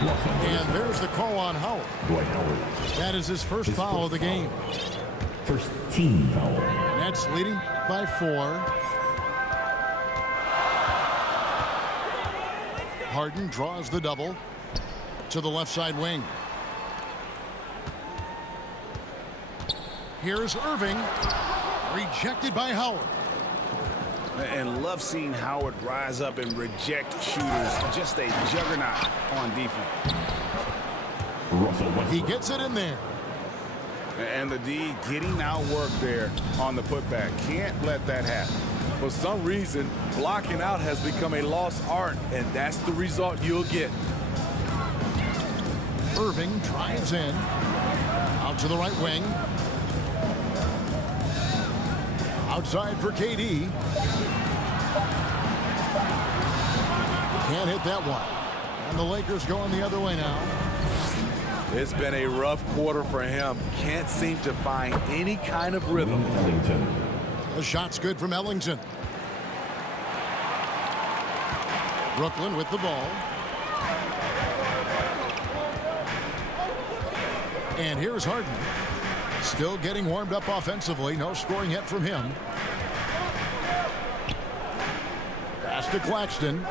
And there's the call on Howard. Dwight Howard. That is his first foul of the game. First team foul. Nets leading by 4. Harden draws the double to the left side wing. Here's Irving. Rejected by Howard. And love seeing Howard rise up and reject shooters. Just a juggernaut on defense. He gets it in there. And the D getting outworked there on the putback. Can't let that happen. For some reason, blocking out has become a lost art, and that's the result you'll get. Irving drives in. Out to the right wing. Outside for KD. Can't hit that one. And the Lakers going the other way now. It's been a rough quarter for him. Can't seem to find any kind of rhythm. The shot's good from Ellington. Brooklyn with the ball. And here's Harden. Still getting warmed up offensively. No scoring yet from him. Pass to Claxton.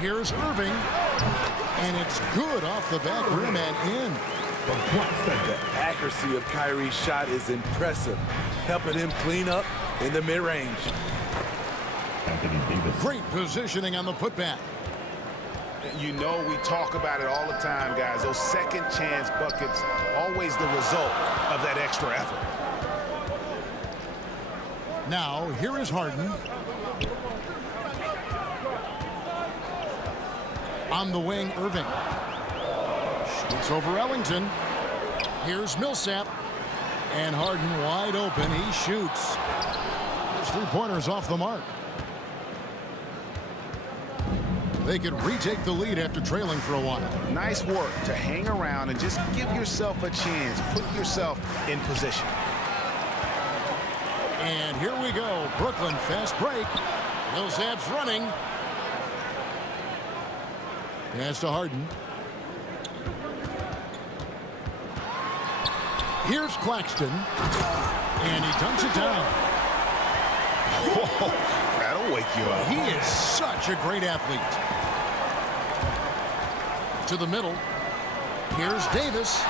Here's Irving. And it's good off the back rim and in. The accuracy of Kyrie's shot is impressive, helping him clean up in the mid-range. Great positioning on the putback. You know we talk about it all the time, guys. Those second chance buckets, always the result of that extra effort. Now, here is Harden. On the wing, Irving. Shoots over Ellington. Here's Millsap. And Harden wide open. He shoots. His three-pointers off the mark. They could retake the lead after trailing for a while. Nice work to hang around and just give yourself a chance. Put yourself in position. And here we go. Brooklyn fast break. Millsap's running. Pass to Harden. Here's Claxton. And he dunks it down. Whoa, that'll wake you up. He is such a great athlete. To the middle. Here's Davis.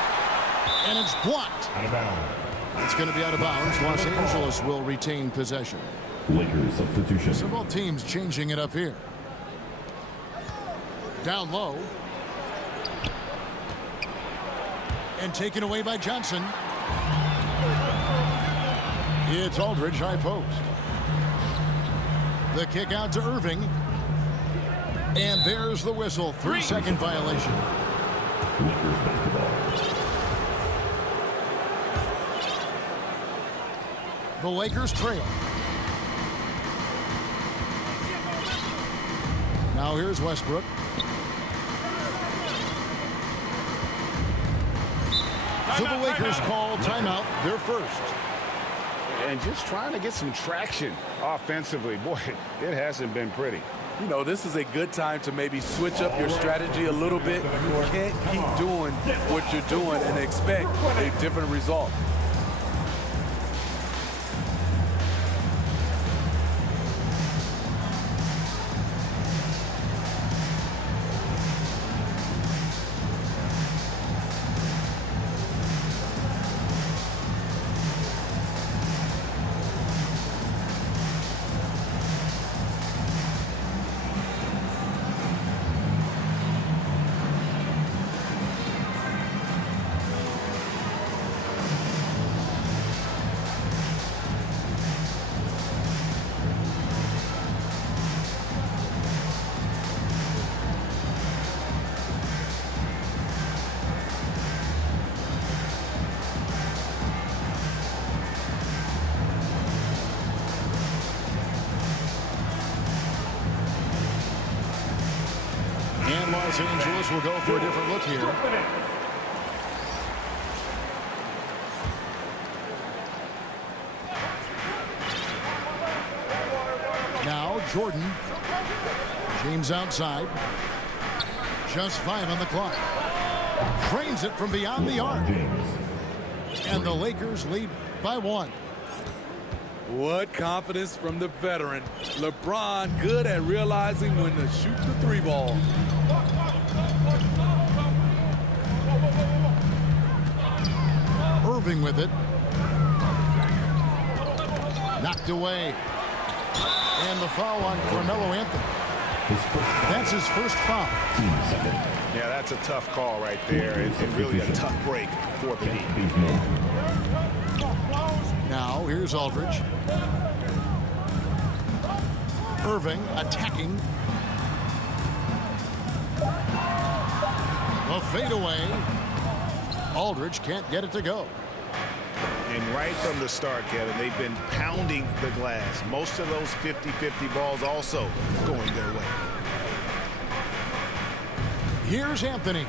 And it's blocked. Out of bounds. It's going to be out of bounds. Los Angeles will retain possession. Lakers substitution. Several teams changing it up here. Down low. And taken away by Johnson. It's Aldridge, high post. The kick out to Irving. And there's the whistle. 3-second violation. Lakers basketball. The Lakers trail. Now here's Westbrook. So the Lakers call timeout, their first. And just trying to get some traction offensively. Boy, it hasn't been pretty. You know, this is a good time to maybe switch up your strategy a little bit. You can't keep doing what you're doing and expect a different result. And Los Angeles will go for a different look here. Now Jordan. James outside. Just 5 on the clock. Trains it from beyond the arc. James. And the Lakers lead by 1. What confidence from the veteran. LeBron good at realizing when to shoot the 3 ball. Irving with it. Knocked away. And the foul on Carmelo Anthony. That's his first foul. Team second. Yeah, that's a tough call right there, and really a tough break for the Heat. Bazemore. Now, here's Aldridge. Irving attacking. A fadeaway. Aldridge can't get it to go. And right from the start, Kevin, they've been pounding the glass. Most of those 50-50 balls also going their way. Here's Anthony.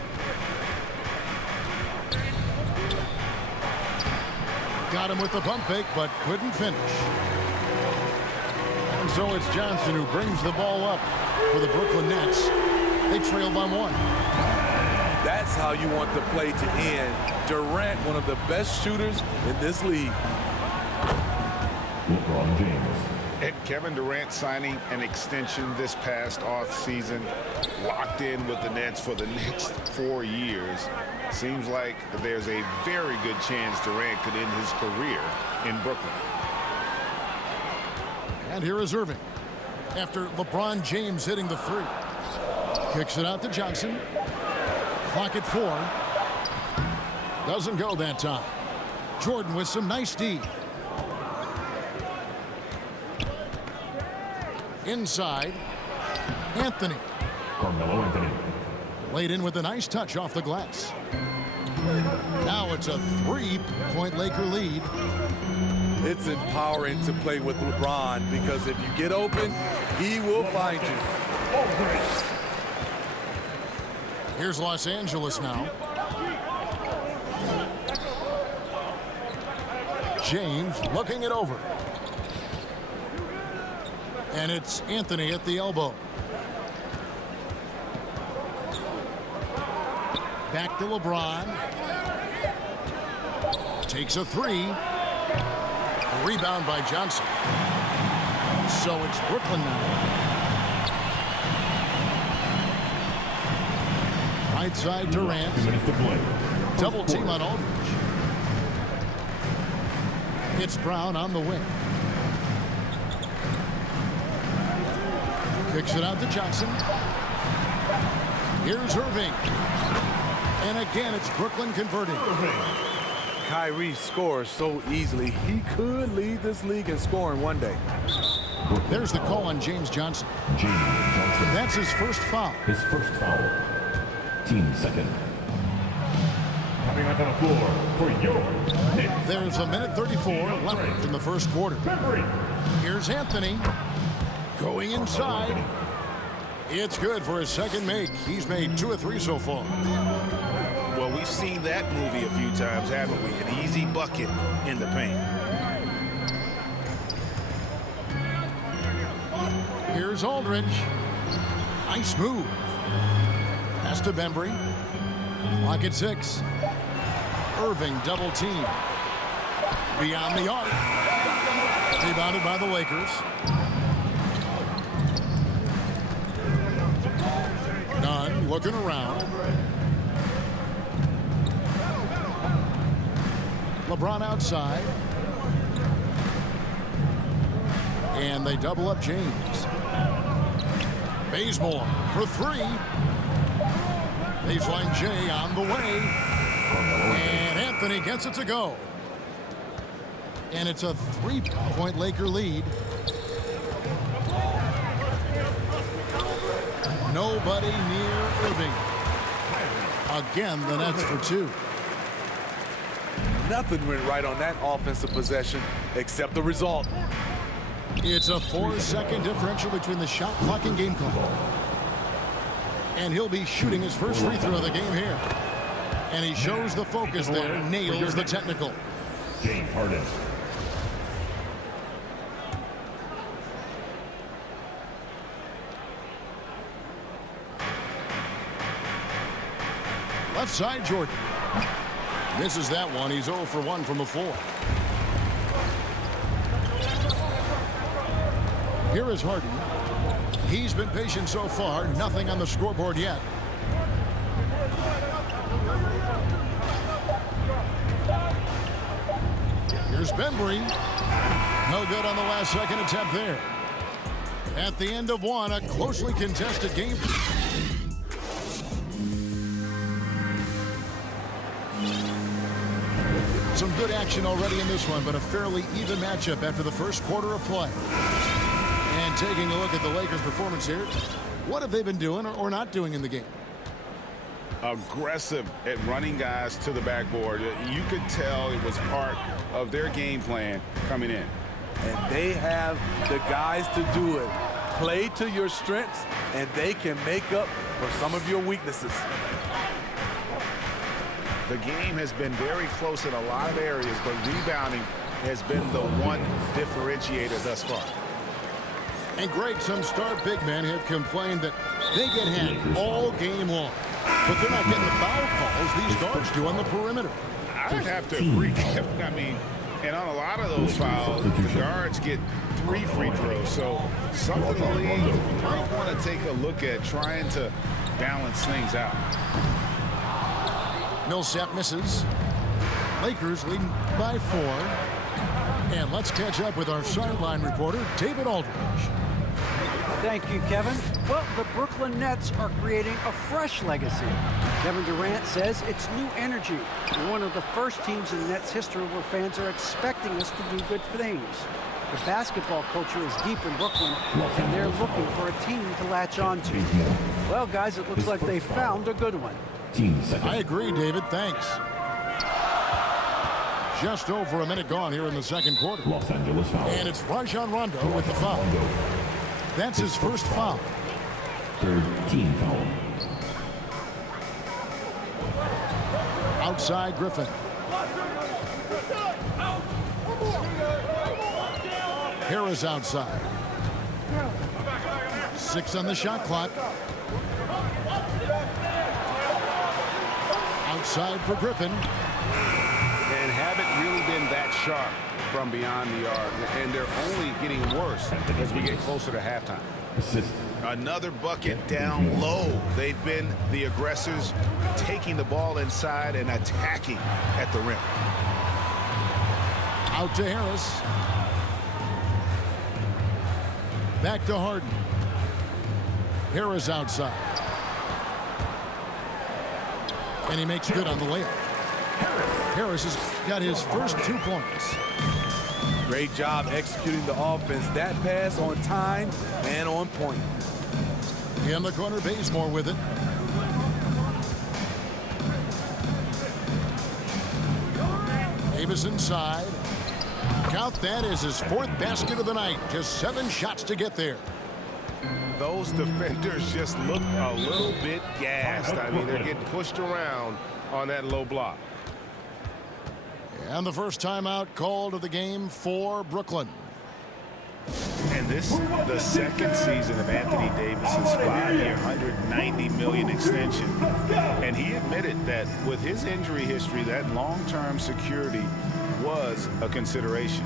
Got him with the pump fake, but couldn't finish. And so it's Johnson who brings the ball up for the Brooklyn Nets. They trail by 1. That's how you want the play to end. Durant, one of the best shooters in this league. LeBron James. And Kevin Durant signing an extension this past offseason, locked in with the Nets for the next 4 years. Seems like there's a very good chance Durant could end his career in Brooklyn. And here is Irving. After LeBron James hitting the 3. Kicks it out to Johnson. Clock at 4. Doesn't go that time. Jordan with some nice D. Inside. Anthony. Carmelo Anthony. Laid in with a nice touch off the glass. Now it's a 3-point Laker lead. It's empowering to play with LeBron because if you get open, he will find you. Here's Los Angeles now. James looking it over. And it's Anthony at the elbow. Back to LeBron. Takes a 3. Rebound by Johnson. So it's Brooklyn now. Right side Durant. 2 minutes to play. Double team on Aldridge. It's Brown on the wing. Kicks it out to Johnson. Here's Irving. And again, it's Brooklyn converting. Kyrie scores so easily. He could lead this league in scoring one day. There's the call on James Johnson. James Johnson. That's his first foul. His first foul. Team second. Coming out on the floor for your Knicks. There's a minute 34 left in the first quarter. Here's Anthony. Going inside. It's good for his second make. He's made 2 of 3 so far. Well, we've seen that movie a few times, haven't we? An easy bucket in the paint. Here's Aldridge. Nice move. Pass to Bembry. Clock at 6. Irving double team. Beyond the arc. Rebounded by the Lakers. Nunn looking around. LeBron outside. And they double up James. Bazemore for 3. Baseline J on the way. And Anthony gets it to go. And it's a 3-point Laker lead. Nobody near Irving. Again, the Nets for 2. Nothing went right on that offensive possession except the result. It's a 4-second differential between the shot clock and game clock. And he'll be shooting his first free throw of the game here. And he shows the focus there, nails the technical. James Harden. Left side, Jordan. Misses that one. He's 0 for 1 from the floor. Here is Harden. He's been patient so far. Nothing on the scoreboard yet. Here's Bembry. No good on the last second attempt there. At the end of one, a closely contested game. Some good action already in this one, but a fairly even matchup after the first quarter of play. And taking a look at the Lakers' performance here, what have they been doing or not doing in the game? Aggressive at running guys to the backboard. You could tell it was part of their game plan coming in. And they have the guys to do it. Play to your strengths, and they can make up for some of your weaknesses. The game has been very close in a lot of areas, but rebounding has been the one differentiator thus far. And Greg, some star big men have complained that they get hit all game long. But they're not getting the foul calls these guards do on the perimeter. I'd have to agree. I mean, and on a lot of those fouls, the guards get 3 free throws. So something the league might want to take a look at trying to balance things out. Millsap misses. Lakers leading by 4. And let's catch up with our sideline reporter, David Aldridge. Thank you, Kevin. Well, the Brooklyn Nets are creating a fresh legacy. Kevin Durant says it's new energy. We're one of the first teams in Nets history where fans are expecting us to do good things. The basketball culture is deep in Brooklyn, and they're looking for a team to latch on to. Well, guys, it looks like they found a good one. I agree, David. Thanks. Just over a minute gone here in the second quarter. Los Angeles foul. And it's Rajon Rondo with the foul. That's his first foul. Third team foul. Outside Griffin. Harris outside. 6 on the shot clock. Outside for Griffin. And haven't really been that sharp from beyond the arc. And they're only getting worse as we get closer to halftime. Assist. Another bucket down low. They've been the aggressors, taking the ball inside and attacking at the rim. Out to Harris. Back to Harden. Harris outside. And he makes good on the layup. Harris has got his first 2 points. Great job executing the offense. That pass on time and on point. In the corner, Bazemore with it. Davis inside. Count that as his 4th basket of the night. Just 7 shots to get there. Those defenders just look a little bit gassed. I mean, they're getting pushed around on that low block. And the first timeout called of the game for Brooklyn. And this, the second season of Anthony Davis's 5-year, $190 million extension. And he admitted that with his injury history, that long-term security was a consideration.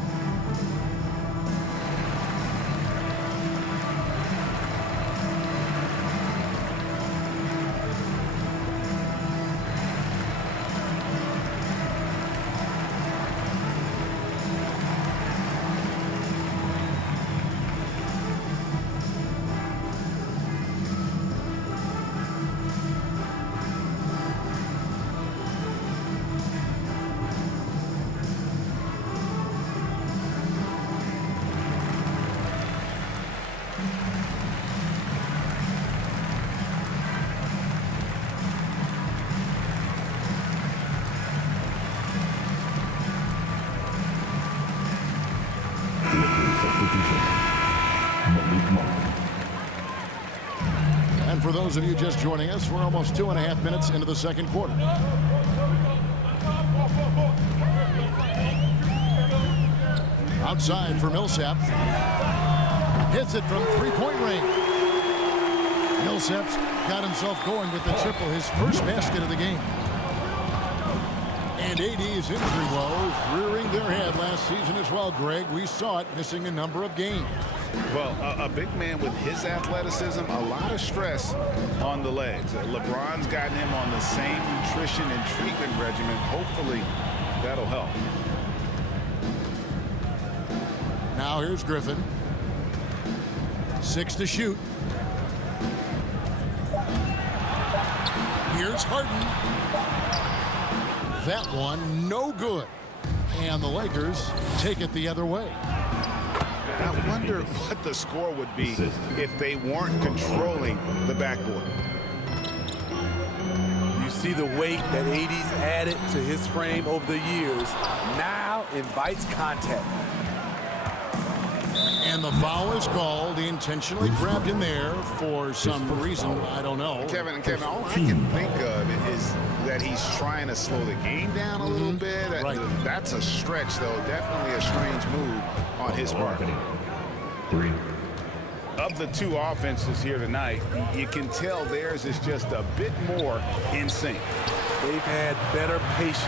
And for those of you just joining us, we're almost 2.5 minutes into the second quarter. Outside for Millsap. Hits it from 3-point range. Millsap's got himself going with the triple, his first basket of the game. And AD's injury woes rearing their head last season as well, Greg. We saw it, missing a number of games. Well, a big man with his athleticism, a lot of stress on the legs. LeBron's gotten him on the same nutrition and treatment regimen. Hopefully, that'll help. Now here's Griffin. 6 to shoot. Here's Harden. That one, no good. And the Lakers take it the other way. I wonder what the score would be if they weren't controlling the backboard. You see the weight that AD's added to his frame over the years. Now invites contact. And the foul is called. He intentionally grabbed in there for some reason. I don't know. Kevin, all I can think of is that he's trying to slow the game down a little bit. Right. That's a stretch, though. Definitely a strange move on his part. 3. Of the two offenses here tonight, you can tell theirs is just a bit more in sync. They've had better patience,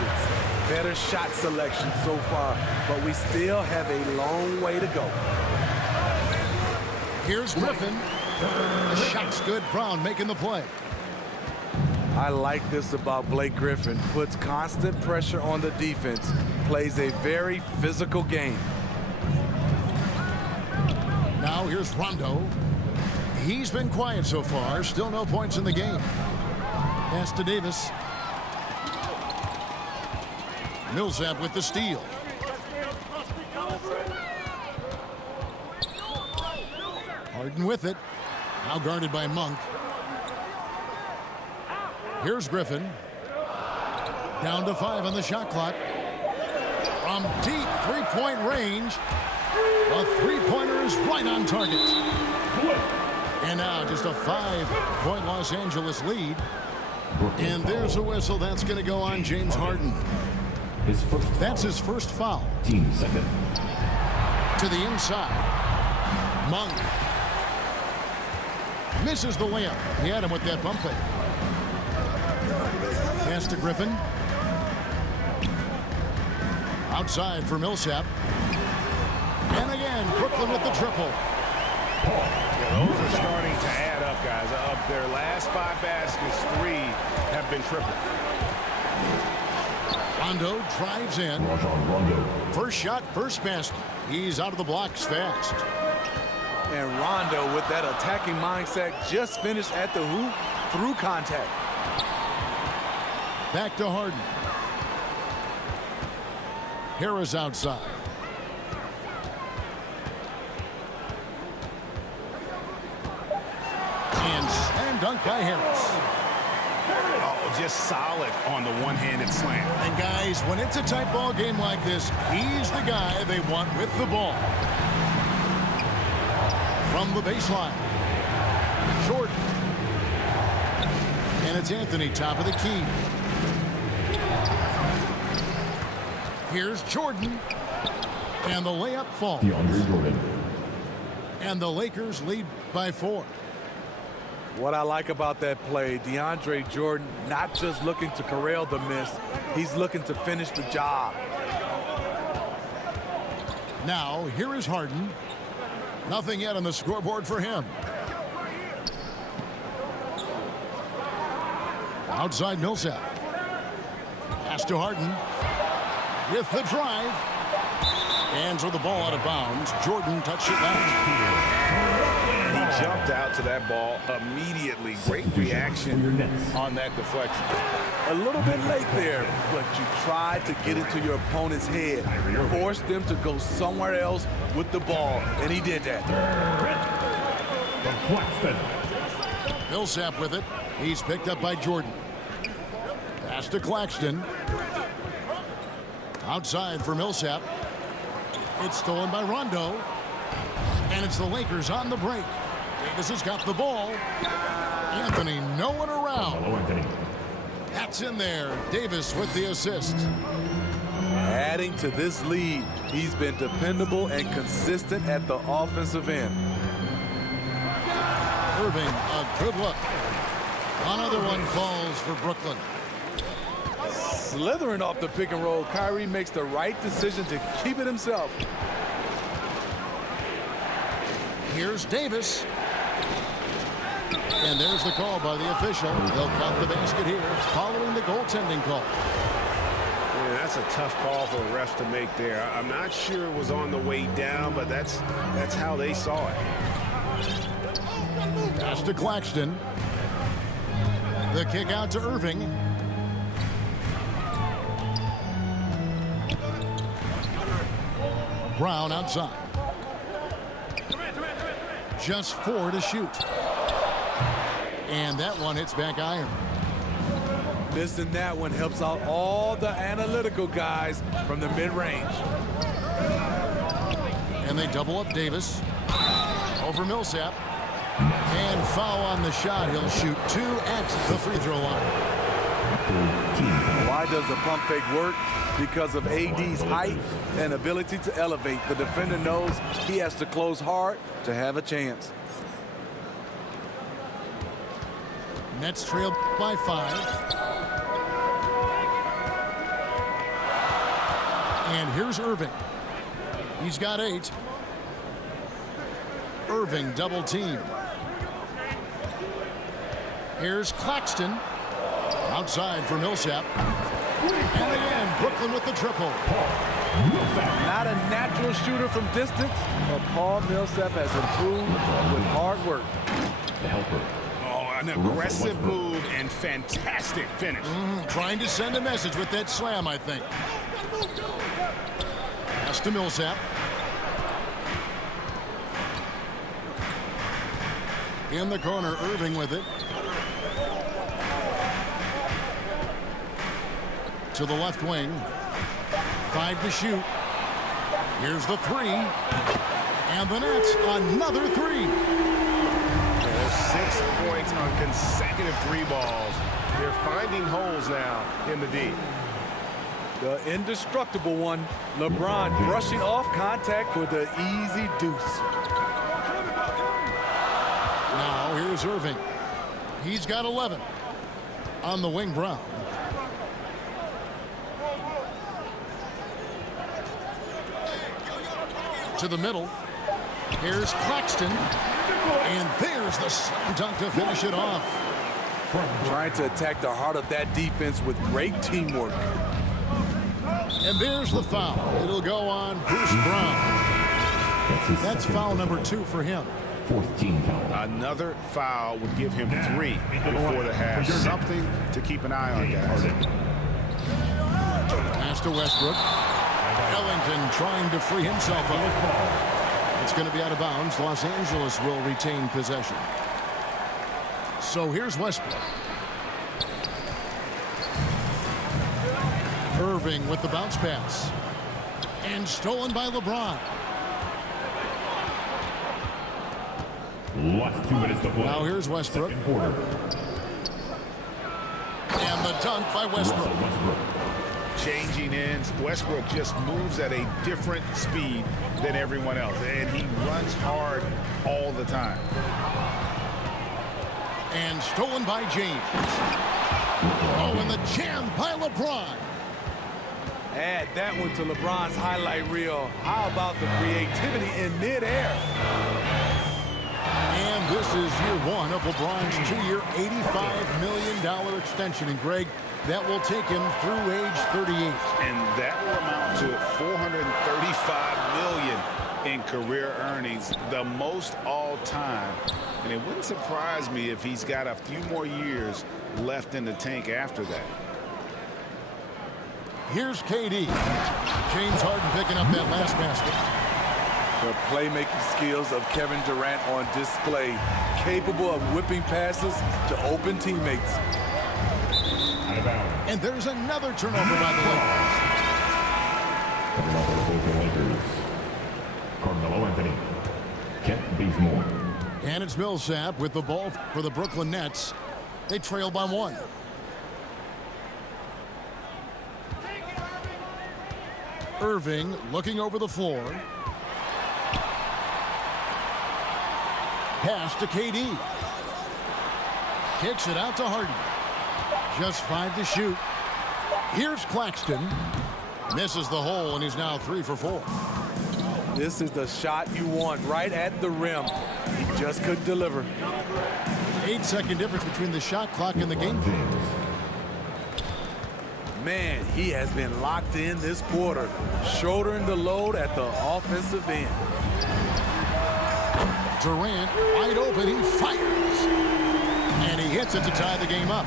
better shot selection so far, but we still have a long way to go. Here's Griffin. The shot's good. Brown making the play. I like this about Blake Griffin. Puts constant pressure on the defense, plays a very physical game. Now here's Rondo. He's been quiet so far. Still no points in the game. Pass to Davis. Millsap with the steal. Harden with it. Now guarded by Monk. Here's Griffin. Down to 5 on the shot clock. From deep three-point range. A three-pointer is right on target. And now just a 5-point Los Angeles lead. And there's a whistle. That's going to go on James Harden. That's his first foul. Team second. To the inside. Monk. Misses the layup. He had him with that bump fake. Pass to Griffin. Outside for Millsap. And again, Brooklyn with the triple. Yeah, those are starting to add up, guys. Of their last 5 baskets, 3 have been triple. Rondo drives in. Rajon Rondo. First shot, first basket. He's out of the blocks fast. And Rondo, with that attacking mindset, just finished at the hoop through contact. Back to Harden. Harris outside. And slam dunk by Harris. Oh, just solid on the one-handed slam. And guys, when it's a tight ball game like this, he's the guy they want with the ball. From the baseline. Jordan. And it's Anthony, top of the key. Here's Jordan. And the layup falls. DeAndre Jordan. And the Lakers lead by 4. What I like about that play, DeAndre Jordan not just looking to corral the miss, he's looking to finish the job. Now, here is Harden. Nothing yet on the scoreboard for him. Outside Millsap. Pass to Harden. With the drive. Hands with the ball out of bounds. Jordan touched it last. He jumped out to that ball immediately. Great reaction on that deflection. A little bit late there, but you tried to get into your opponent's head. Forced them to go somewhere else with the ball, and he did that. Millsap with it. He's picked up by Jordan. Pass to Claxton. Outside for Millsap. It's stolen by Rondo. And it's the Lakers on the break. Davis has got the ball. Anthony, no one around. Hello, Anthony. That's in there. Davis with the assist. Adding to this lead, he's been dependable and consistent at the offensive end. Irving, a good look. Another one falls for Brooklyn. Slithering off the pick and roll, Kyrie makes the right decision to keep it himself. Here's Davis. And there's the call by the official. They'll count the basket here following the goaltending call. Yeah, that's a tough call for the refs to make there. I'm not sure it was on the way down, but that's how they saw it. Pass to Claxton. The kick out to Irving. Brown outside. Just 4 to shoot. And that one hits back iron. Missing that one helps out all the analytical guys from the mid-range. And they double up Davis. Over Millsap. And foul on the shot. He'll shoot 2 at the free throw line. Why does the pump fake work? Because of AD's height and ability to elevate. The defender knows he has to close hard to have a chance. Nets trail by 5. And here's Irving. He's got 8. Irving double team. Here's Claxton. Outside for Millsap. And again, Brooklyn with the triple. Not a natural shooter from distance, but Paul Millsap has improved with hard work. The helper. Oh, an aggressive move and fantastic finish. Trying to send a message with that slam, I think. Pass to Millsap. In the corner, Irving with it. To the left wing. 5 to shoot. Here's the 3. And the Nets, another 3. There's 6 points on consecutive 3 balls. They're finding holes now in the D. The indestructible one, LeBron brushing off contact for the easy deuce. Now here's Irving. He's got 11. On the wing, Brown. To the middle. Here's Claxton. And there's the slam dunk to finish it off. Trying to attack the heart of that defense with great teamwork. And there's the foul. It'll go on Bruce Brown. That's foul number 2 for him. 4th team foul. Another foul would give him 3 before the half. Something to keep an eye on, guys. Pass to Westbrook. Ellington trying to free himself up. It's going to be out of bounds. Los Angeles will retain possession. So here's Westbrook. Irving with the bounce pass. And stolen by LeBron. Last 2 minutes to play. Now here's Westbrook. Second quarter. And the dunk by Westbrook. Russell Westbrook. Changing ends. Westbrook just moves at a different speed than everyone else. And he runs hard all the time. And stolen by James. Oh, and the jam by LeBron. Add that one to LeBron's highlight reel. How about the creativity in midair? And this is year 1 of LeBron's 2-year, $85 million extension. And Greg, that will take him through age 38. And that will amount to $435 million in career earnings, the most all time. And it wouldn't surprise me if he's got a few more years left in the tank after that. Here's KD. James Harden picking up that last basket. The playmaking skills of Kevin Durant on display, capable of whipping passes to open teammates. Out of bounds. And there's another turnover by the Lakers. Coming off of the for the Lakers. Carmelo Anthony. Kent Bazemore. And it's Millsap with the ball for the Brooklyn Nets. They trail by 1. Irving looking over the floor. Pass to KD. Kicks it out to Harden. Just 5 to shoot. Here's Claxton. Misses the hole, and he's now 3 for 4. This is the shot you want right at the rim. He just couldn't deliver. 8-second difference between the shot clock and the game. Man, he has been locked in this quarter, shouldering the load at the offensive end. Durant wide open. He fires. And he hits it to tie the game up.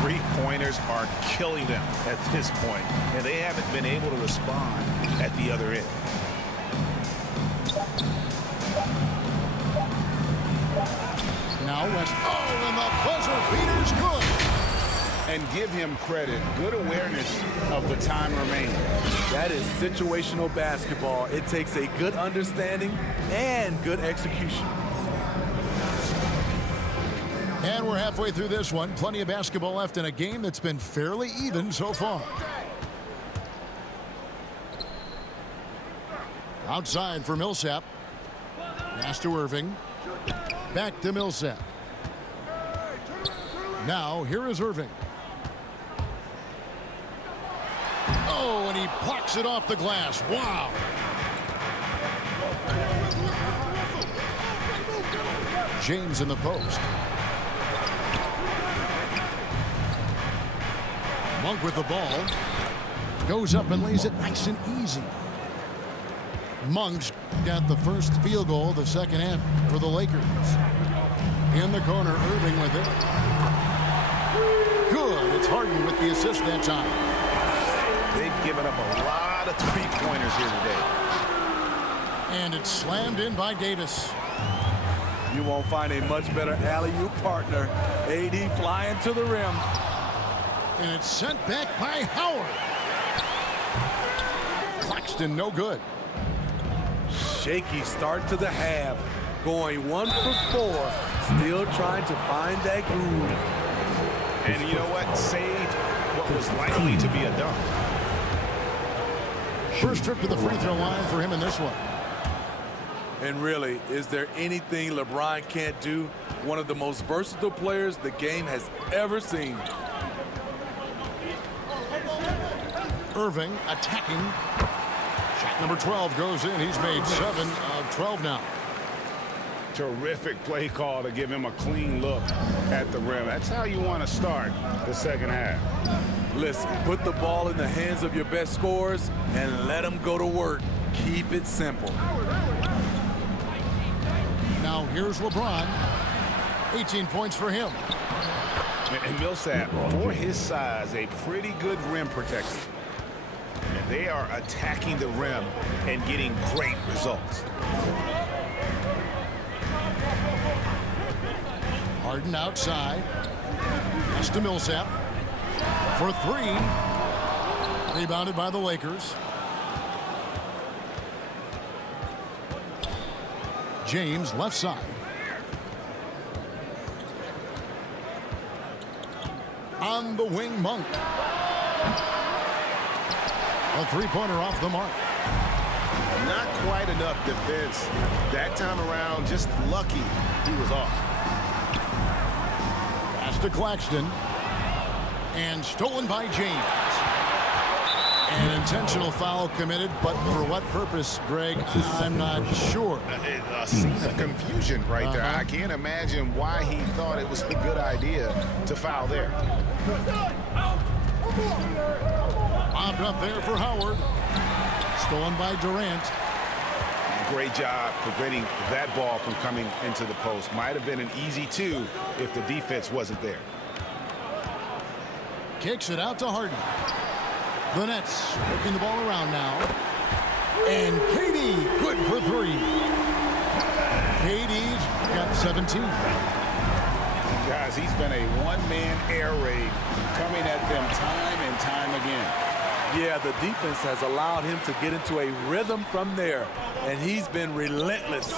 Three-pointers are killing them at this point, and they haven't been able to respond at the other end. Now West. Oh, and the buzzer beater's good. And give him credit. Good awareness of the time remaining. That is situational basketball. It takes a good understanding and good execution. And we're halfway through this one. Plenty of basketball left in a game that's been fairly even so far. Outside for Millsap. Pass to Irving. Back to Millsap. Now here is Irving. Oh, and he blocks it off the glass. Wow. James in the post. Monk with the ball. Goes up and lays it nice and easy. Monk's got the first field goal of the second half for the Lakers. In the corner, Irving with it. Good. It's Harden with the assist that time. They've given up a lot of three-pointers here today. And it's slammed in by Davis. You won't find a much better alley-oop partner. AD flying to the rim. And it's sent back by Howard. Claxton no good. Shaky start to the half. Going 1 for 4. Still trying to find that groove. And you know what? Saved what was likely to be a dunk. First trip to the free throw line for him in this one. And really, is there anything LeBron can't do? One of the most versatile players the game has ever seen. Irving attacking. Shot number 12 goes in. He's made 7 of 12 now. Terrific play call to give him a clean look at the rim. That's how you want to start the second half. Listen, put the ball in the hands of your best scorers and let them go to work. Keep it simple. Now here's LeBron. 18 points for him. And Millsap, for his size, a pretty good rim protector. And they are attacking the rim and getting great results. Harden outside. Pass to Millsap. For 3. Rebounded by the Lakers. James left side. On the wing, Monk. A three-pointer off the mark. Not quite enough defense. That time around, just lucky he was off. Pass to Claxton. And stolen by James. An intentional foul committed, but for what purpose, Greg, I'm not sure. A scene of confusion right there. I can't imagine why he thought it was a good idea to foul there. Bobbed up there for Howard. Stolen by Durant. Great job preventing that ball from coming into the post. Might have been an easy 2 if the defense wasn't there. Kicks it out to Harden. The Nets working the ball around now. And KD good for 3. KD's got 17. Guys, he's been a one-man air raid coming at them time and time again. Yeah, the defense has allowed him to get into a rhythm from there, and he's been relentless.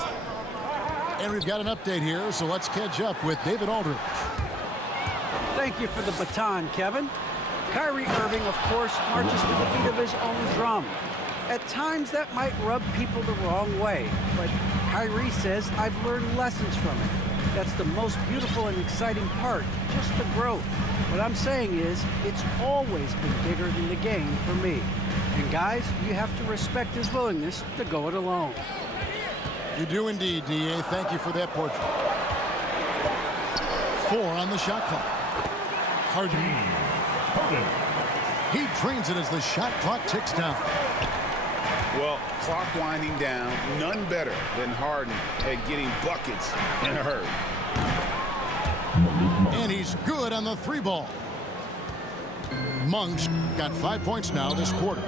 And we've got an update here, so let's catch up with David Aldridge. Thank you for the baton, Kevin. Kyrie Irving, of course, marches to the beat of his own drum. At times, that might rub people the wrong way, but Kyrie says, I've learned lessons from it. That's the most beautiful and exciting part, just the growth. What I'm saying is, it's always been bigger than the game for me. And guys, you have to respect his willingness to go it alone. You do indeed, D.A. Thank you for that portrait. 4 on the shot clock. Harden. He drains it as the shot clock ticks down. Well, clock winding down, none better than Harden at getting buckets in a hurry. And he's good on the 3 ball. Monk's got 5 points now this quarter.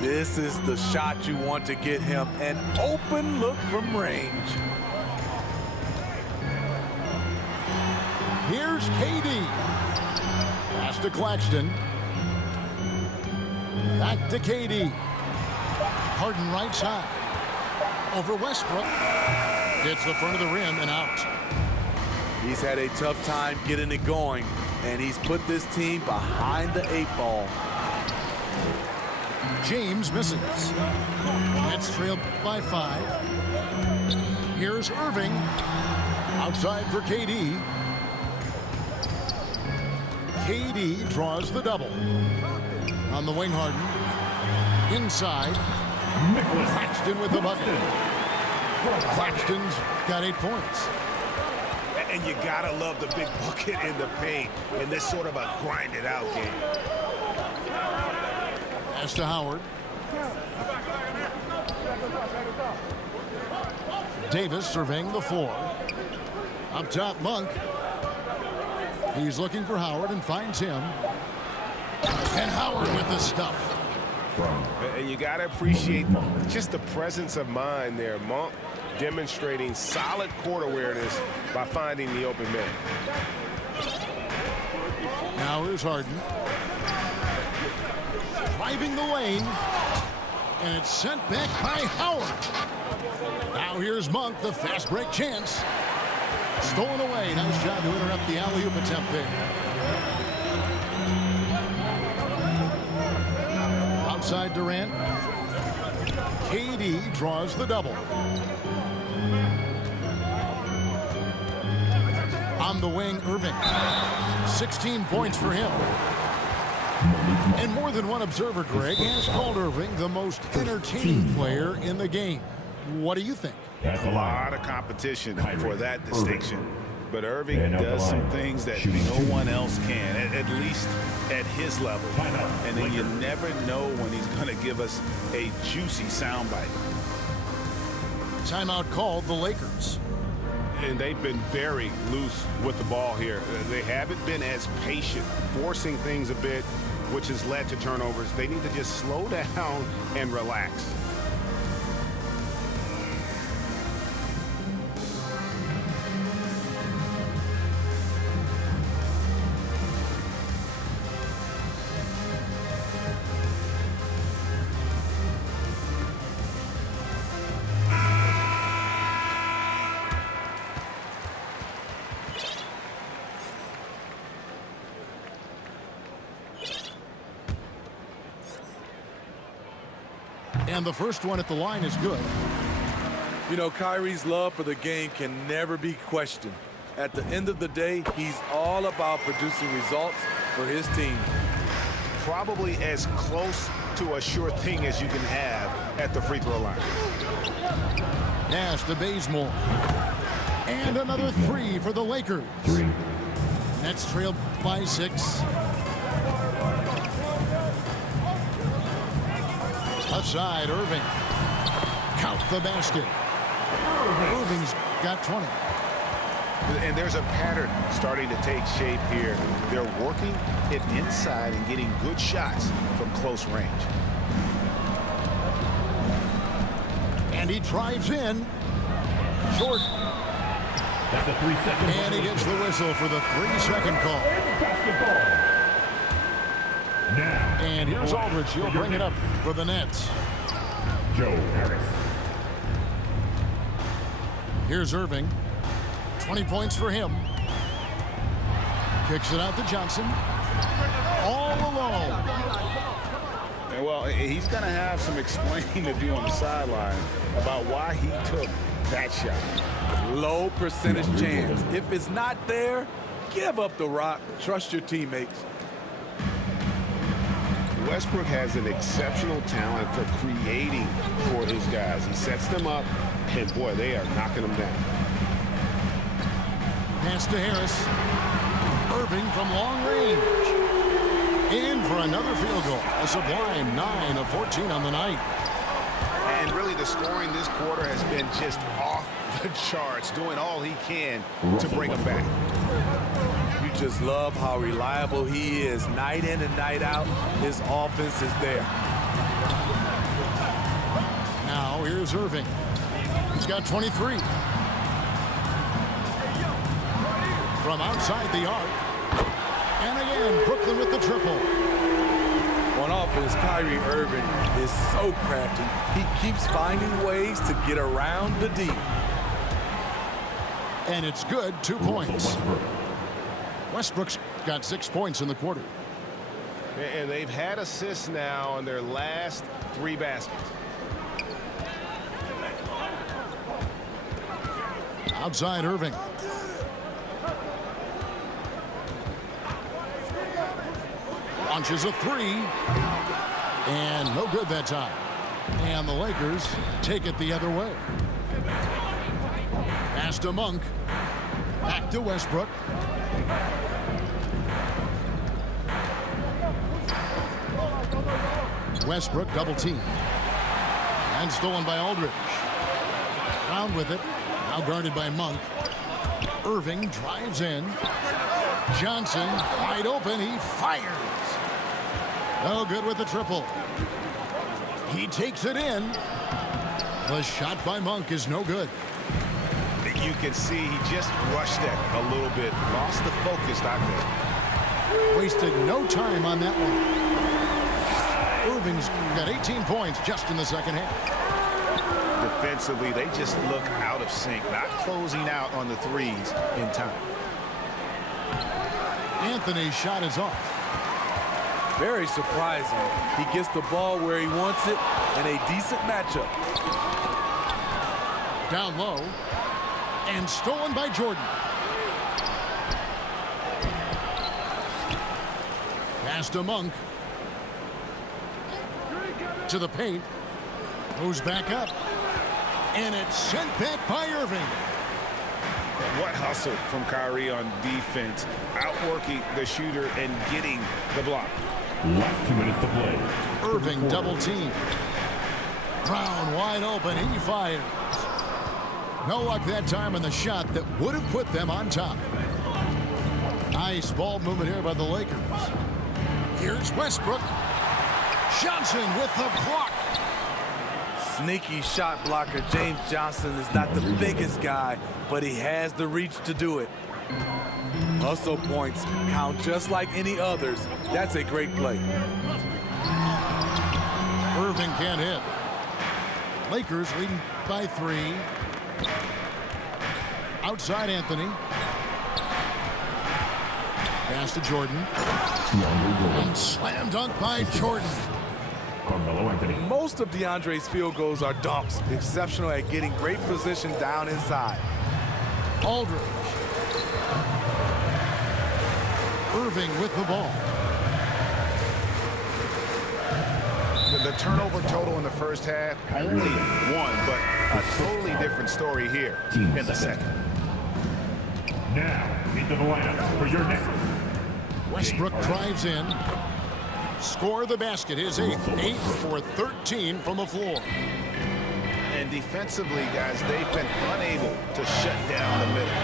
This is the shot you want to get him, an open look from range. Here's KD. Pass to Claxton. Back to KD. Harden right side. Over Westbrook. Gets the front of the rim and out. He's had a tough time getting it going, and he's put this team behind the 8 ball. James misses. Nets trailed by 5. Here's Irving. Outside for KD. KD draws the double. On the wing, Harden. Inside. Claxton with the bucket. Claxton's got 8 points. And you gotta love the big bucket in the paint in this sort of a grinded out game. Pass to Howard. Davis surveying the floor. Up top, Monk. He's looking for Howard and finds him. And Howard with the stuff. And you got to appreciate just the presence of mind there. Monk demonstrating solid court awareness by finding the open man. Now here's Harden. Driving the lane. And it's sent back by Howard. Now here's Monk, the fast break chance. Stolen away. Nice job to interrupt the alley-oop attempt there. Outside Durant. KD draws the double. On the wing, Irving. 16 points for him. And more than one observer, Greg, has called Irving the most entertaining player in the game. What do you think? A lot of competition for that distinction. But Irving does some things that no one else can, at least at his level. And then you never know when he's going to give us a juicy soundbite. Timeout called the Lakers. And they've been very loose with the ball here. They haven't been as patient, forcing things a bit, which has led to turnovers. They need to just slow down and relax. And the first one at the line is good. You know, Kyrie's love for the game can never be questioned. At the end of the day, he's all about producing results for his team. Probably as close to a sure thing as you can have at the free throw line. Nash to Bazemore. And another 3 for the Lakers. Nets trailed by 6. Outside, Irving. Count the basket. Irving's got 20. And there's a pattern starting to take shape here. They're working it inside and getting good shots from close range. And he drives in. Short. That's a 3-second. And he gets the whistle for the 3-second call. Basketball. Now. And here's Aldridge. He'll bring it up for the Nets. Joe Harris. Here's Irving. 20 points for him. Kicks it out to Johnson. All alone. And well, he's going to have some explaining to do on the sideline about why he took that shot. Low percentage chance. If it's not there, give up the rock. Trust your teammates. Westbrook has an exceptional talent for creating for his guys. He sets them up, and boy, they are knocking them down. Pass to Harris. Irving from long range. In for another field goal. A sublime 9 of 14 on the night. And really the scoring this quarter has been just off the charts, doing all he can to bring them back. You just love how reliable he is. Night in and night out, his offense is there. Now here's Irving. He's got 23. From outside the arc. And again, Brooklyn with the triple. On offense, Kyrie Irving is so crafty. He keeps finding ways to get around the D. And it's good, 2 points. Westbrook's got 6 points in the quarter. And they've had assists now on their last 3 baskets. Outside Irving. Launches a 3. And no good that time. And the Lakers take it the other way. Pass to Monk. Back to Westbrook. Westbrook double team. And stolen by Aldridge. Round with it. Now guarded by Monk. Irving drives in. Johnson wide open. He fires. No good with the triple. He takes it in. The shot by Monk is no good. You can see he just rushed that a little bit. Lost the focus out there. Wasted no time on that one. Irving's got 18 points just in the second half. Defensively, they just look out of sync, not closing out on the threes in time. Anthony's shot is off. Very surprising. He gets the ball where he wants it in a decent matchup. Down low. And stolen by Jordan. Pass to Monk. To the paint. Moves back up. And it's sent back by Irving. What hustle from Kyrie on defense, outworking the shooter and getting the block. Last 2 minutes to play. Irving double team. Brown wide open. He fires. No luck that time on the shot that would have put them on top. Nice ball movement here by the Lakers. Here's Westbrook. Johnson with the block. Sneaky shot blocker. James Johnson is not the biggest guy, but he has the reach to do it. Hustle points count just like any others. That's a great play. Irving can't hit. Lakers leading by 3. Outside Anthony. Pass to Jordan. And slam dunk by Jordan. Carmelo Anthony. Most of DeAndre's field goals are dunks. Exceptional at getting great position down inside. Aldridge. Irving with the ball. The turnover total in the first half, only 1, but a totally different story here in the second. Now, into the lineup for your next. Westbrook drives in. Score the basket. His 8th. 8 for 13 from the floor. And defensively, guys, they've been unable to shut down the middle.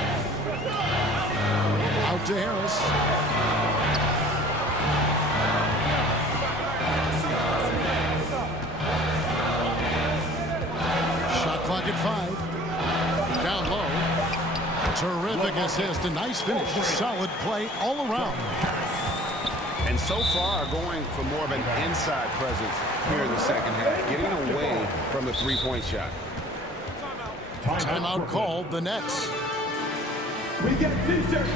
Out to Harris. Shot clock at 5. Down low. Terrific assist. A nice finish. Solid play all around. And so far going for more of an inside presence here in the second half, getting away from the three-point shot. Timeout called, the Nets. We get t-shirts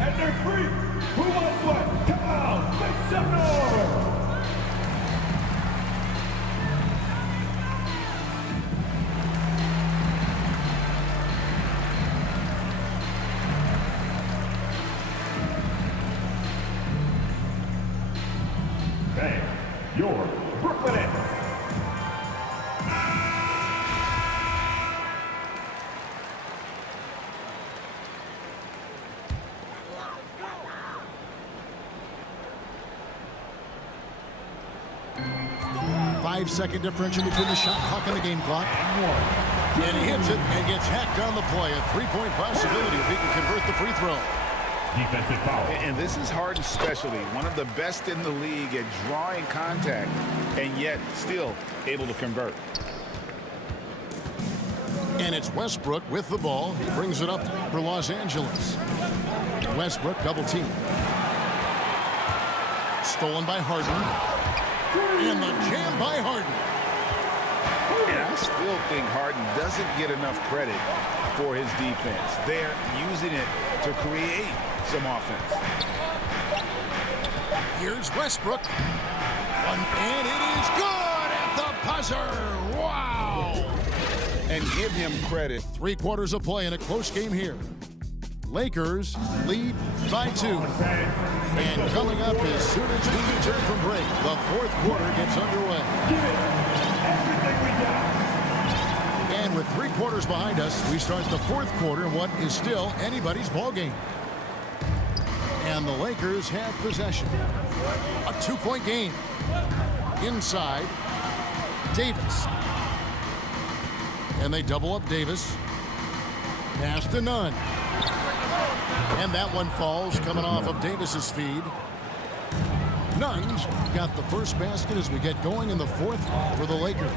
and they're free. Who wants one? Come on, make some noise. your Brooklyn Nets. Five-second differential between the shot clock and the game clock. And he hits it and gets hacked on the play. A three-point possibility if he can convert the free throw. Defensive foul. And this is Harden's specialty. One of the best in the league at drawing contact and yet still able to convert. And it's Westbrook with the ball. He brings it up for Los Angeles. Westbrook double team. Stolen by Harden. And the jam by Harden. And I still think Harden doesn't get enough credit for his defense. They're using it to create some offense. Here's Westbrook. And it is good at the buzzer. Wow. And give him credit. 3 quarters of play in a close game here. Lakers lead by 2. And coming up as soon as we return from break, the 4th quarter gets underway. Give it everything we got. And with 3 quarters behind us, we start the 4th quarter in what is still anybody's ball game. And the Lakers have possession. A 2-point game. Inside, Davis. And they double up Davis. Pass to Nunn. And that one falls coming off of Davis's feed. Nunn's got the first basket as we get going in the 4th for the Lakers.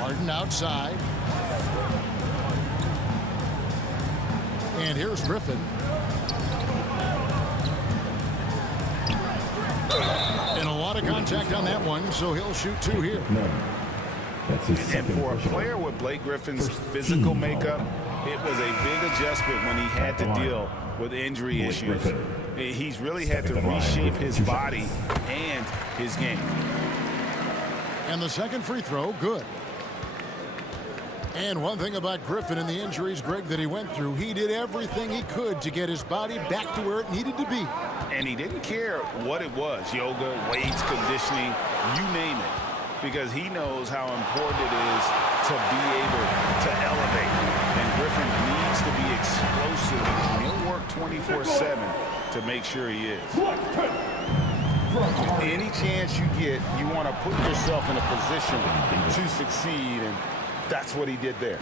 Harden outside. And here's Griffin. And a lot of contact on that one, so he'll shoot 2 here. That's his and for a player with Blake Griffin's physical makeup, it was a big adjustment when he had to deal with injury issues. He's really had to reshape his body and his game. And the second free throw, good. And one thing about Griffin and the injuries, Greg, that he went through, he did everything he could to get his body back to where it needed to be. And he didn't care what it was, yoga, weights, conditioning, you name it, because he knows how important it is to be able to elevate. And Griffin needs to be explosive. He'll work 24/7 to make sure he is. Any chance you get, you want to put yourself in a position to succeed, and that's what he did there.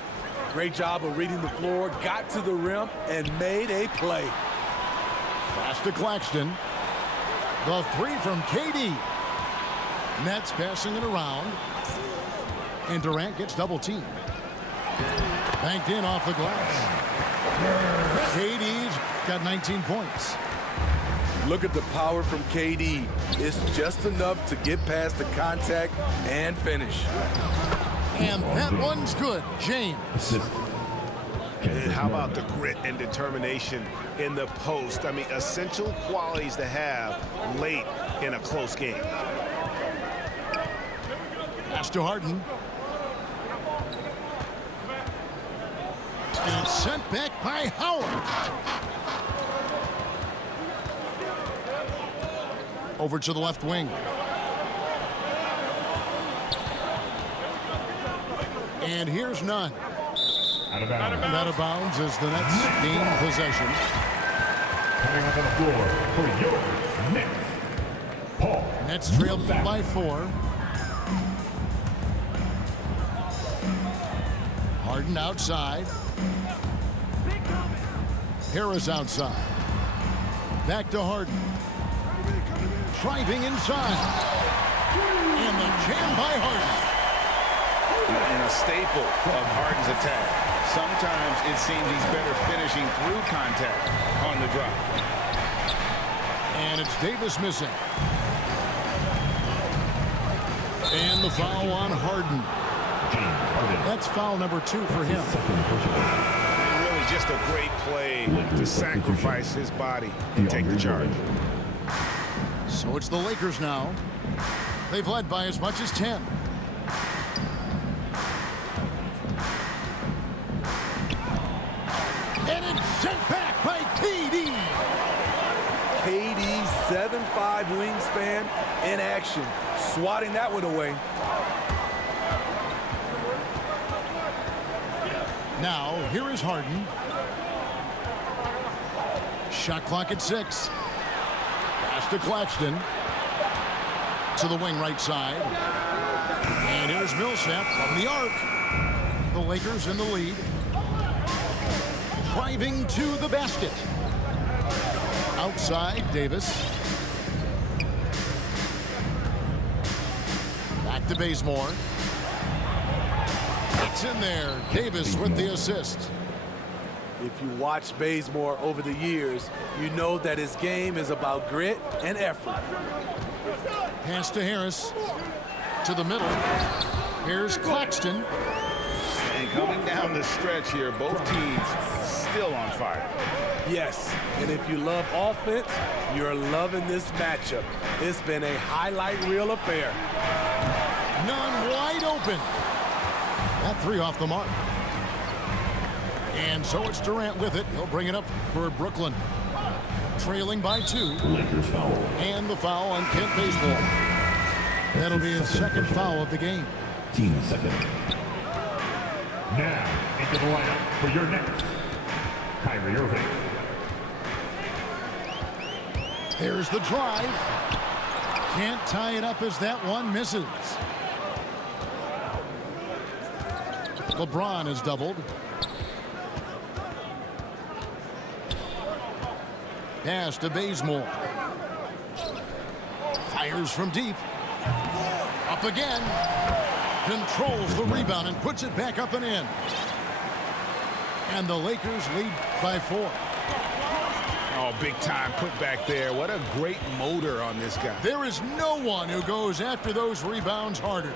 Great job of reading the floor, got to the rim, and made a play. Pass to Claxton. The 3 from KD. Nets passing it around. And Durant gets double teamed. Banked in off the glass. KD's got 19 points. Look at the power from KD. It's just enough to get past the contact and finish. And that one's good. James. And how about the grit and determination in the post? I mean, essential qualities to have late in a close game. Pass to Harden. And it's sent back by Howard. Over to the left wing. And here's Nunn. Out of bounds. And out of bounds as the Nets gain possession. Coming up on the floor for your Nets, Paul. Nets trail by 4. Harden outside. Harris outside. Back to Harden. Driving inside. And the jam by Harden. And a staple of Harden's attack. Sometimes it seems he's better finishing through contact on the drop. And it's Davis missing. And the foul on Harden. That's foul number 2 for him. And really just a great play to sacrifice his body and take the charge. So it's the Lakers now. They've led by as much as 10. And it's sent back by KD. KD wingspan in action, swatting that one away. Now, here is Harden. Shot clock at 6. Pass to Claxton. To the wing right side. And here's Millsap from the arc. The Lakers in the lead. Driving to the basket. Outside, Davis. Back to Bazemore. It's in there. Davis with the assist. If you watch Bazemore over the years, you know that his game is about grit and effort. Pass to Harris. To the middle. Here's Claxton. And coming down the stretch here, both teams still on fire. Yes, and if you love offense, you're loving this matchup. It's been a highlight reel affair. None wide open. That three off the mark. And so it's Durant with it. He'll bring it up for Brooklyn. Trailing by 2. Lakers foul. And the foul on Kent Bazemore. That'll be his second foul of the game. Team second. Now, into the lineup for your next, Kyrie Irving. There's the drive. Can't tie it up as that one misses. LeBron is doubled. Pass to Bazemore. Fires from deep. Up again. Controls the rebound and puts it back up and in. And the Lakers lead by 4. Oh, big time put back there. What a great motor on this guy. There is no one who goes after those rebounds harder.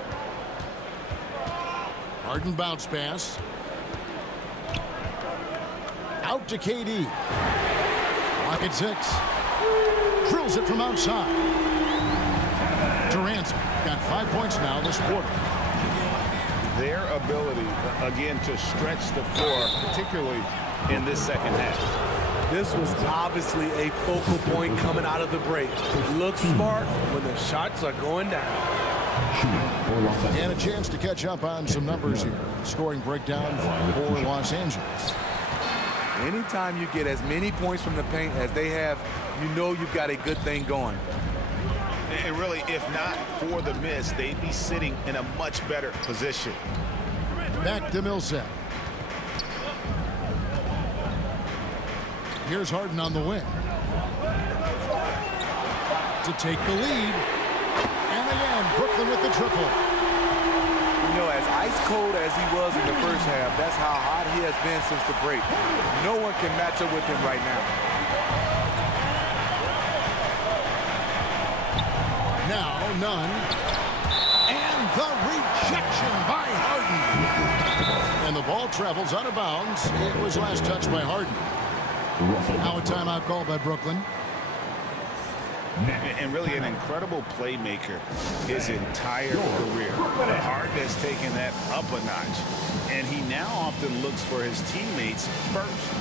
Harden bounce pass. Out to KD. Lock at 6. Drills it from outside. Durant's got 5 points now this quarter. Their ability, again, to stretch the floor, particularly in this second half. This was obviously a focal point coming out of the break. Look smart when the shots are going down. And a chance to catch up on some numbers here. Scoring breakdown for Los Angeles. Anytime you get as many points from the paint as they have, you know you've got a good thing going. And really, if not for the miss, they'd be sitting in a much better position. Back to Millsap. Here's Harden on the wing. To take the lead. And again, Brooklyn with the triple. You know, as ice cold as he was in the first half, that's how hot he has been since the break. No one can match up with him right now. Now, none. And the rejection by Harden. And the ball travels out of bounds. It was last touched by Harden. Now a timeout call by Brooklyn. And really an incredible playmaker his entire career. Harden has taken that up a notch. And he now often looks for his teammates first.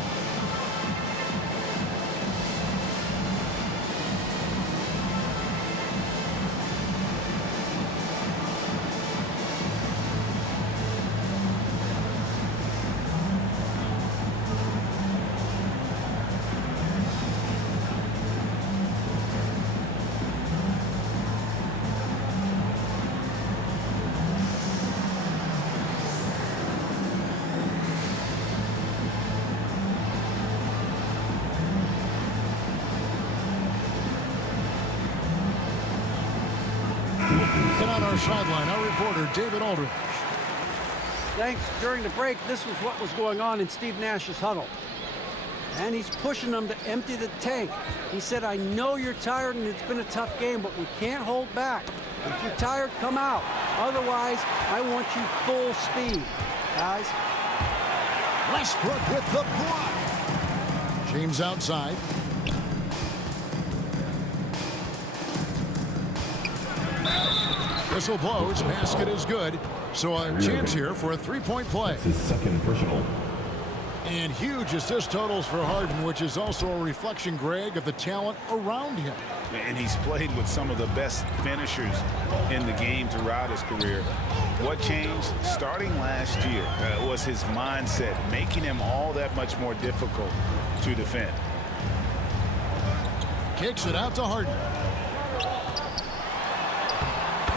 And on our sideline, our reporter, David Aldridge. Thanks. During the break, this was what was going on in Steve Nash's huddle. And he's pushing them to empty the tank. He said, I know you're tired and it's been a tough game, but we can't hold back. If you're tired, come out. Otherwise, I want you full speed, guys. Westbrook with the block. James outside. Whistle blows. Basket is good. So a chance here for a three-point play. His second personal. And huge assist totals for Harden, which is also a reflection, Greg, of the talent around him. And he's played with some of the best finishers in the game throughout his career. What changed starting last year was his mindset, making him all that much more difficult to defend. Kicks it out to Harden.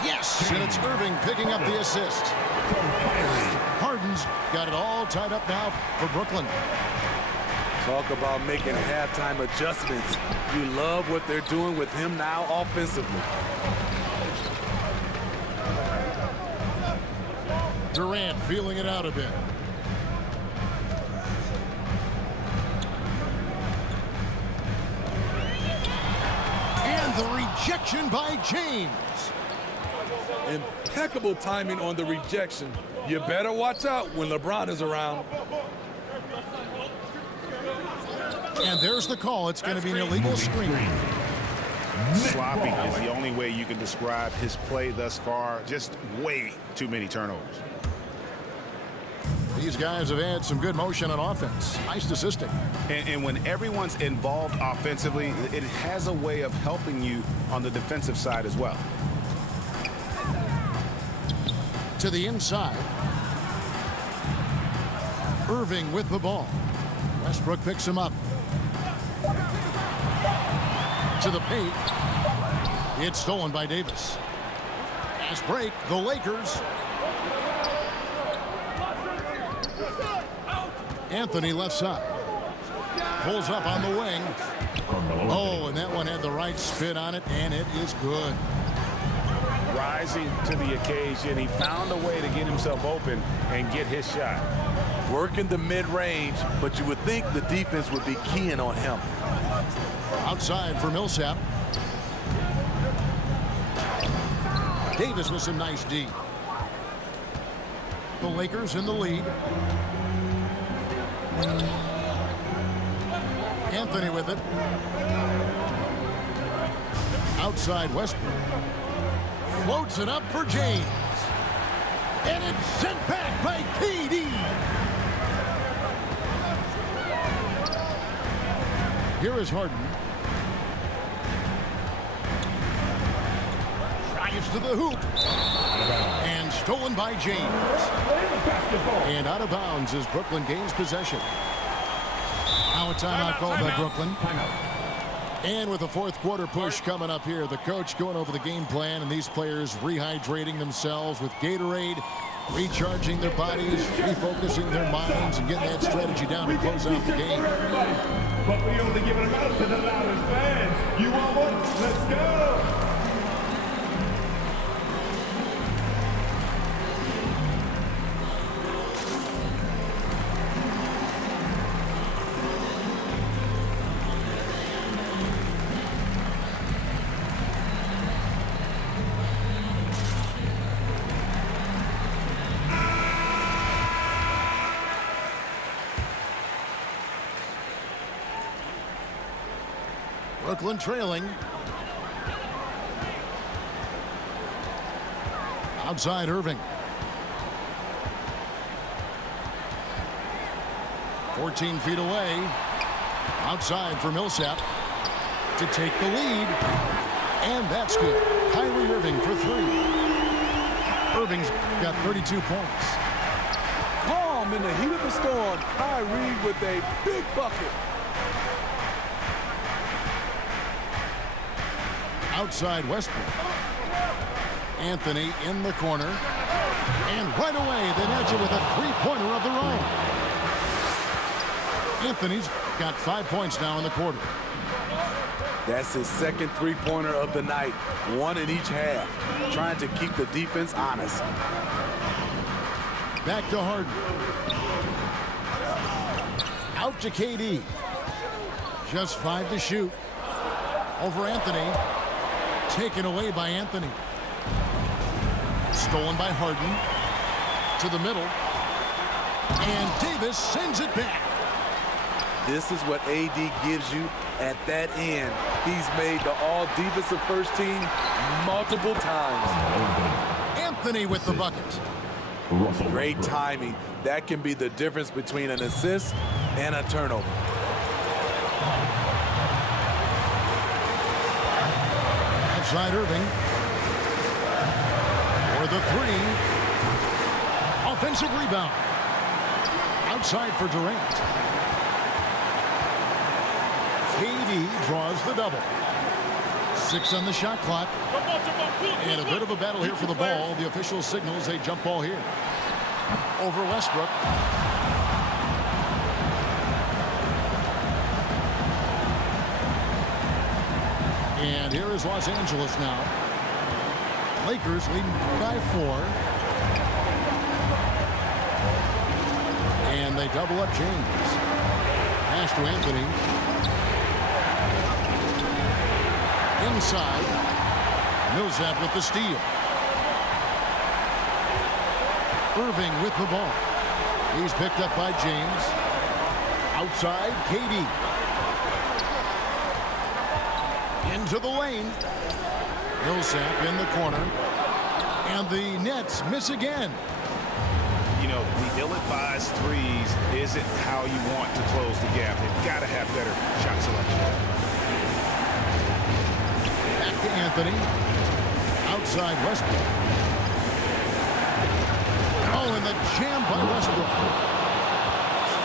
Yes, and it's Irving picking up the assist. Harden's got it all tied up now for Brooklyn. Talk about making halftime adjustments. You love what they're doing with him now offensively. Durant feeling it out a bit. And the rejection by James. Impeccable timing on the rejection. You better watch out when LeBron is around. And there's the call. It's going to be an illegal screen. Sloppy is the only way you can describe his play thus far. Just way too many turnovers. These guys have had some good motion on offense. Nice assisting. And when everyone's involved offensively, it has a way of helping you on the defensive side as well. To the inside. Irving with the ball. Westbrook picks him up. To the paint. It's stolen by Davis. Fast break, the Lakers. Anthony left side. Pulls up on the wing. Oh, and that one had the right spin on it, and it is good. Rising to the occasion, he found a way to get himself open and get his shot. Working the mid-range, but you would think the defense would be keying on him. Outside for Millsap. Davis with some nice D. The Lakers in the lead. Anthony with it. Outside Westbrook. Floats it up for James. And it's sent back by KD. Here is Harden. Drives to the hoop. And stolen by James. And out of bounds as Brooklyn gains possession. Now a timeout called by Brooklyn. And with the fourth quarter push coming up here, the coach going over the game plan and these players rehydrating themselves with Gatorade, recharging their bodies, refocusing their minds, and getting that strategy down to close out the game. But we only give it out to the loudest fans. You want one? Let's go! Brooklyn trailing. Outside Irving. 14 feet away. Outside for Millsap to take the lead. And that's good. Kyrie Irving for three. Irving's got 32 points. Calm in the heat of the storm. Kyrie with a big bucket. Outside Westbrook. Anthony in the corner. And right away, they match it with a three-pointer of their own. Anthony's got 5 points now in the quarter. That's his second three-pointer of the night. One in each half. Trying to keep the defense honest. Back to Harden. Out to KD. Just 5 to shoot. Over Anthony. Taken away by Anthony. Stolen by Harden. To the middle. And Davis sends it back. This is what AD gives you at that end. He's made the all-defensive first team multiple times. Anthony with the bucket. Great timing. That can be the difference between an assist and a turnover. Outside Irving. For the three. Offensive rebound. Outside for Durant. KD draws the double. 6 on the shot clock. And a bit of a battle here for the ball. The official signals a jump ball here. Over Westbrook. And here is Los Angeles now. Lakers leading by 4. And they double up James. Pass to Anthony. Inside. Millsap with the steal. Irving with the ball. He's picked up by James. Outside, KD. Into the lane. Millsap in the corner. And the Nets miss again. You know, the ill-advised threes isn't how you want to close the gap. They've got to have better shot selection. Back to Anthony. Outside Westbrook. Oh, and the jam by Westbrook.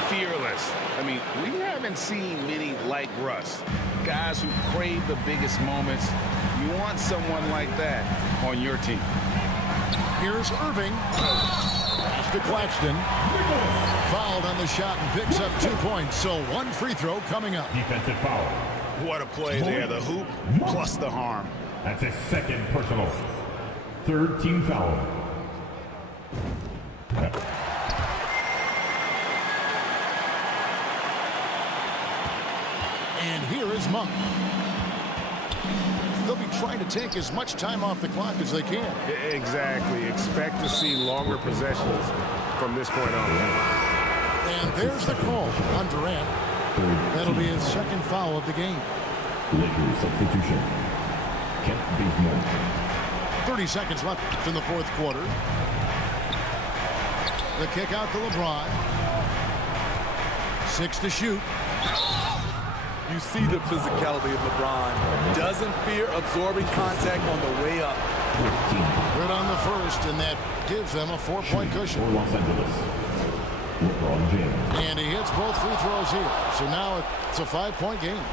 Fearless. I mean, we haven't seen many like Russ. Guys who crave the biggest moments. You want someone like that on your team. Here's Irving. Pass to Claxton. Fouled on the shot and picks up 2 points. So 1 free throw coming up. Defensive foul. What a play there. The hoop plus the harm. That's a second personal. Third team foul. And here is Monk. They'll be trying to take as much time off the clock as they can. Exactly. Expect to see longer possessions from this point on. And there's the call on Durant. That'll be his second foul of the game. Lakers substitution. Kent Bazemore. 30 seconds left in the fourth quarter. The kick out to LeBron. 6 to shoot. You see the physicality of LeBron. Doesn't fear absorbing contact on the way up. 15. Good on the first, and that gives them a 4-point cushion. For Los Angeles. LeBron James. And he hits both free throws here. So now it's a 5-point game.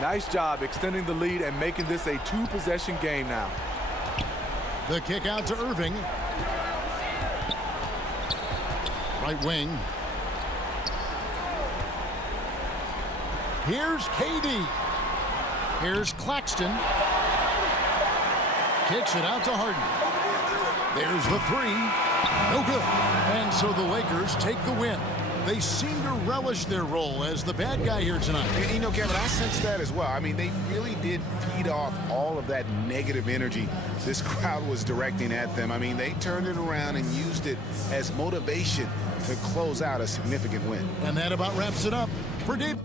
Nice job extending the lead and making this a 2-possession game now. The kick out to Irving. Right wing. Here's KD. Here's Claxton. Kicks it out to Harden. There's the 3. No good. And so the Lakers take the win. They seem to relish their role as the bad guy here tonight. You know, Kevin, I sense that as well. I mean, they really did feed off all of that negative energy this crowd was directing at them. I mean, they turned it around and used it as motivation to close out a significant win. And that about wraps it up for Deep.